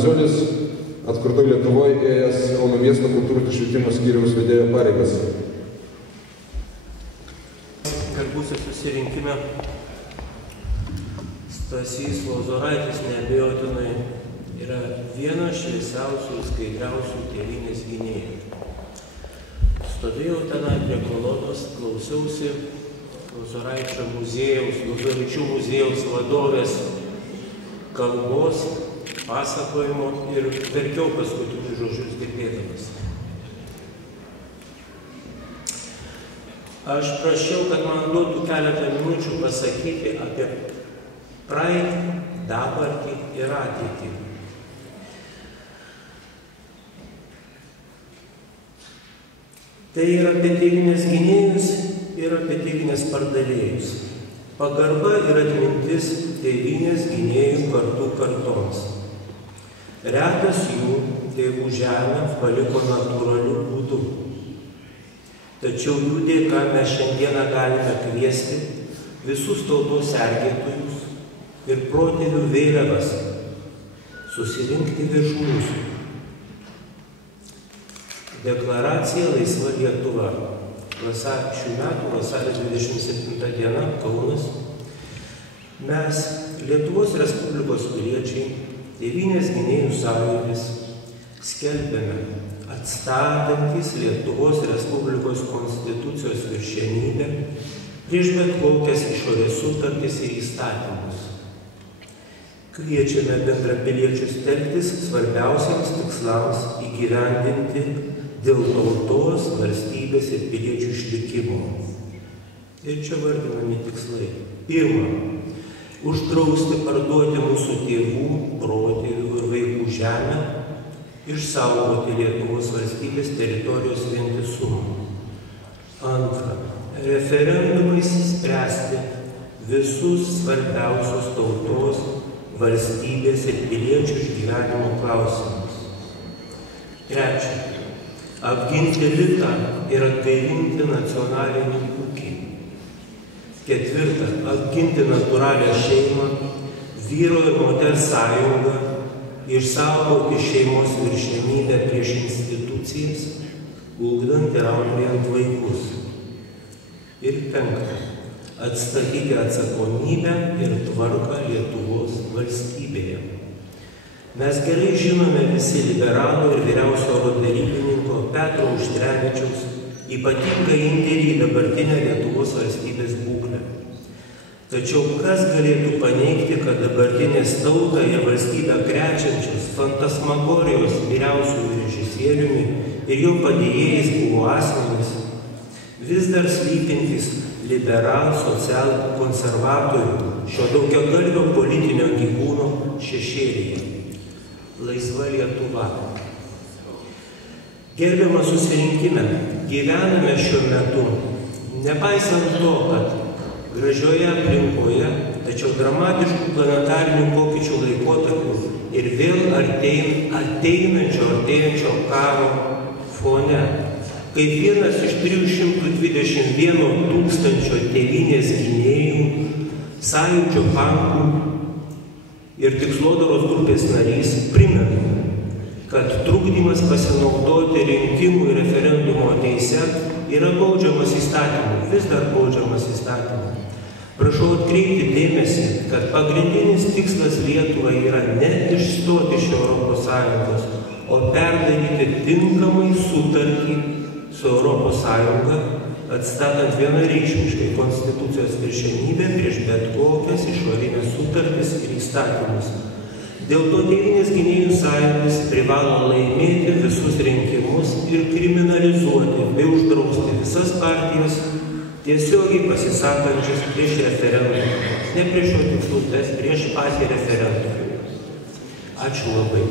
Maciulis, atkurtoj Lietuvoje ėjęs Kauno miesto kultūros ir švietimo skyriaus vedėjo pareigas. Garbūsio susirinkime Stasys Lozoraitis neabejotinai yra vienas šviesiausių ir skaidriausių tėvynės gynėjų. Stovėjau tenai prie kolonos, klausiausi Lozoraičio muziejaus, Lozoraičių muziejaus vadovės kalbos, pasakojimo ir verkiau paskutinius žodžius girdėdamas. Aš prašiau, kad man duotų keletą minučių pasakyti apie praeitį, dabartį ir ateitį. Tai yra apie tėvynės gynėjus ir apie tėvynės pardavėjus. Pagarba ir atmintis tėvynės gynėjų kartų kartoms. Retas jų tėvų žemę paliko natūraliu būdu. Tačiau jų dėka mes šiandieną galime kviesti visus tautos sergėtojus ir protėvių vėliavas susirinkti virš mūsų. Deklaracija Laisva Lietuva. Šių metų vasario 27 diena, Kaunas. Mes, Lietuvos Respublikos piliečiai, Tėvynės gynėjų sąjūdis, skelbiame atstatantys Lietuvos Respublikos konstitucijos viršenybę prieš bet kokias išorės sutartis ir įstatymus. Kviečiame bendrapiliečius telktis svarbiausiams tikslams įgyvendinti dėl tautos, valstybės ir piliečių išlikimo. Ir čia vardinami tikslai. Pirma, uždrausti parduoti mūsų tėvų, protėvių ir vaikų žemę, išsaugoti Lietuvos valstybės teritorijos vientisumą. Antra, referendumais spręsti visus svarbiausius tautos, valstybės ir piliečių išgyvenimo klausimus. Trečia, apginti litą ir atgaivinti nacionalinį ūkį. Ketvirta, apginti natūralią šeimą, vyro ir moters sąjungą, išsaugoti šeimos viršenybę prieš institucijas, ugdant ir auklėjant vaikus. Ir penkta, atstatyti atsakomybę ir tvarką Lietuvos valstybėje. Mes gerai žinome visi liberalų ir vyriausio roderybininko Petro Auštrevičiaus ypatingą indėlį į dabartinę Lietuvos valstybės būklę. Tačiau kas galėtų paneigti, kad dabartinės tautą ir valstybę krečiančios fantasmagorijos vyriausiųjų režisieriumi ir jo padėjėjais buvo asmenys, vis dar slypintys liberal socialkonservatorių šio daugiagalvio politinio gyvūno šešėlyje. Laisva Lietuva. Gerbiamas susirinkime, gyvename šiuo metu, nepaisant to, kad gražioje aplinkoje, tačiau dramatiškų planetarinių pokyčių laikotarpių ir vėl artėjančio karo fone, kaip vienas iš 321 tūkstančio tėvynės gynėjų, sąjūdžio bankų ir tikslodaros grupės narys primenu, kad trukdymas pasinaudoti rinkimų ir referendumo teise yra baudžiamas įstatymu, vis dar baudžiamas įstatymu. Prašau atkreipti dėmesį, kad pagrindinis tikslas Lietuvai yra ne išstoti iš Europos Sąjungos, o perdaryti tinkamai sutartį su Europos Sąjunga, atstatant vienareikšmiškai konstitucijos viršenybę prieš bet kokias išorinės sutartis ir įstatymus. Dėl to Tėvynės gynėjų sąjūdis privalo laimėti visus rinkimus ir kriminalizuoti bei uždrausti visas partijas tiesiogiai pasisakančias prieš referendumą. Ne prieš jo tikslus, bet prieš patį referendumą. Ačiū labai.